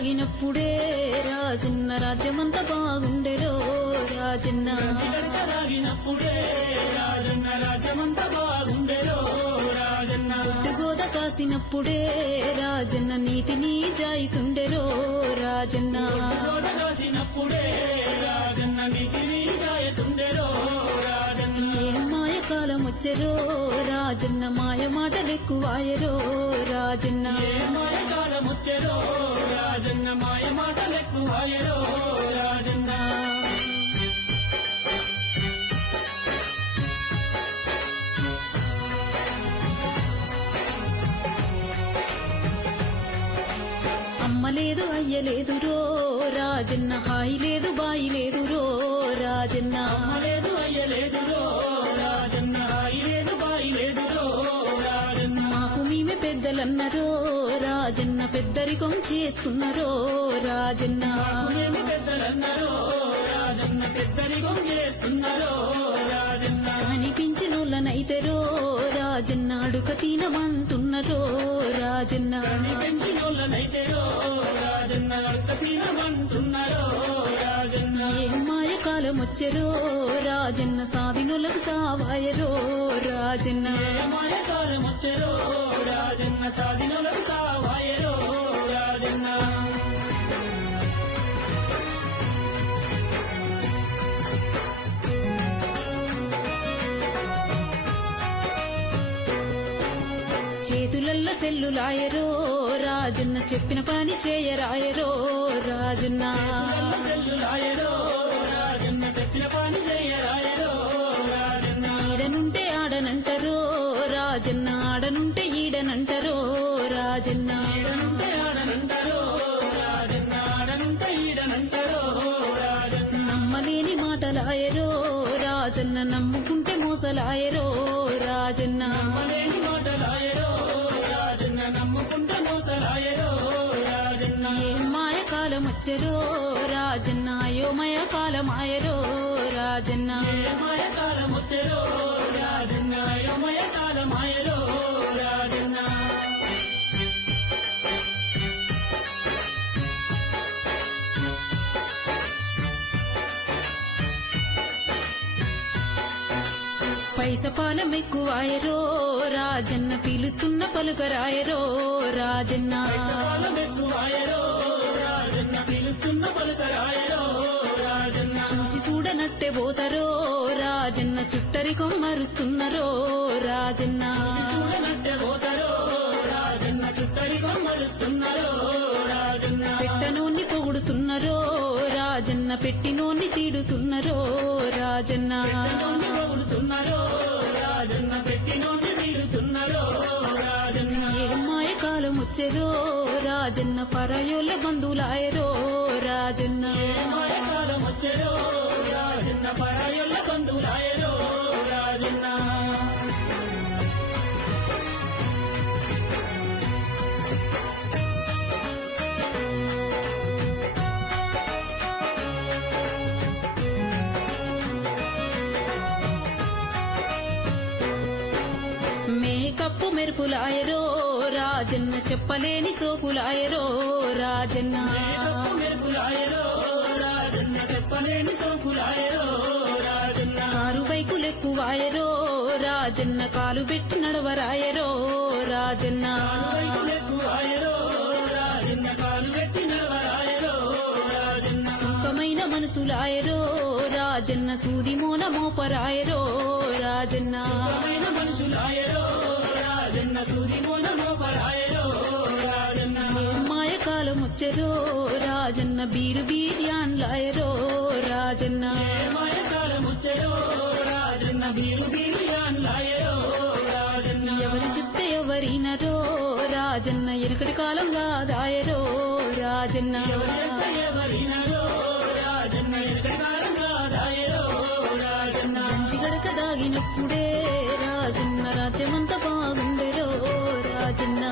దాగినప్పుడే రాజన్న రాజ్యమంతా బాగుండెరో రాజన్న దాగినప్పుడే రాజన్న రాజ్యమంతా బాగుండెరో రాజన్న గోద కాసినప్పుడే రాజన్న నీతి నిజాయితుండెరో రాజన్న కాసినప్పుడే రాజన్న నీతి నిజాయితుండెరో రాజన్న మాయ కాలం వచ్చెరో రాజన్న మాయ మాటలెక్కువాయరో రాజన్న మాయ కాలం వచ్చెరో రాజన్న మాయ మాటలెక్కువాయరో రాజన్న అమ్మ లేదు అయ్యలేదు రో రాజన్న హాయి లేదు బాయి లేదు రో రాజన్న లేదు అయ్యలేదు రో రాజన్న హాయి లేదు బాయి లేదు రో రాజన్న మాకు మేమే పెద్దలన్నరో రాజన్న పెద్దరికం చేస్తున్నరో రాజన్న ఏమి పెద్దలన్నారో రాజన్న పెద్దరికం చేస్తున్నారో రాజన్న కనిపించినోళ్ళనైతేరో రాజన్న అడుక తినమంటున్నరో రాజన్న పెంచినోళ్ళనైతేరో రాజన్న అక్క తినమంటున్నారో రాజన్న ఏం మాయ కాలం వచ్చెరో రాజన్న సాధినులకు సావాయరో రాజన్న మాయ కాలం వచ్చెరో రాజన్న సాధినులకు సావాయరో రాజన్న చేతులల్ల సెల్లులాయరో రాజన్న చెప్పిన పని చేయరాయరో రాజన్న సెల్లులాయరో రాజన్న చెప్పిన పని చేయరాయరో రాజన్న ఈడనుంటే ఆడనంటరో రాజన్న ఆడనుంటే ఈడనంటరో రాజన్న ఈడనుంటే ఆడనంటారో రాజన్న ఆడనుంటే ఈడనంటారో రాజన్న నమ్మలేని మాటలాయరో రాజన్న నమ్ముకుంటే మోసలాయరో రాజన్న నమ్మలేని మాటలాయరో రాజన్న నమ్ముకుంటే మోసలాయరో రాజన్న ఏం మాయ కాలం వచ్చెరో రాజన్న అయోమయ కాలమాయరో రాజన్న మాయ కాలం వచ్చెరో రాజన్న అయోమయ కాలమాయరో రాజన్న పైసపాలం ఎక్కువాయరో రాజన్న పిలుస్తున్న పలుకరాయరో రాజన్న కాలం ఎక్కువాయరో రాజన్న పిలుస్తున్న పలుకరాయరో రాజన్న చూసి చూడనట్టే పోతారో రాజన్న చుట్టరికం మరుస్తున్నరో రాజన్న చూడనట్టే పోతారో రాజన్న చుట్టరికం మరుస్తున్నారో రాజన్న పెట్టనోన్ని పొగుడుతున్నరో రాజన్న పెట్టినోన్ని తీడుతున్నరో రాజన్న పొగుడుతున్నారో రాజన్న పెట్టినోని తీడుతున్నారో రాజన్న ఏం మాయ కాలం వచ్చెరో రాజన్న పరాయోళ్ళ బంధువులాయరో రాజన్న మాయ కాలం వచ్చెరో రాజన్న పరాయుళ్ళ బంధువులాయరో రాజన్న మేకప్పు మెరుపులాయరో రాజన్న చెప్పలేని సోకులాయరో రాజన్న తప్పు మెరుపులాయరో రాజన్న చెప్పలేని సోకులాయరో రాజన్న కారు బైకులెక్కువాయరో రాజన్న కాలు పెట్టి నడవరాయరో రాజన్న వైకులెక్కువాయరో రాజన్న కాలు పెట్టి నడవరాయరో రాజన్న సుఖమైన మనసులాయరో రాజన్న సూది మోన మోపరాయరో రాజన్న సుఖమైన మనుషులాయరో రాజన్న సూది మోపరాయరో రాజన్న మాయ కాలం వచ్చెరో రాజన్న బీరు బీర్యాన్లాయరో రాజన్న మాయ కాలం వచ్చెరో రాజన్న బీరుయాన్లాయరో రాజన్న ఎవరు చెప్తే ఎవరినరో రాజన్న ఎనకటి కాలం కాదాయరో రాజన్న ఎవరినరో రాజన్న ఎక్కడి కాలం కాదాయరో రాజన్న గడక దాగినప్పుడే రాజన్న రాజ్యమంతా బాగుండెరో రాజన్న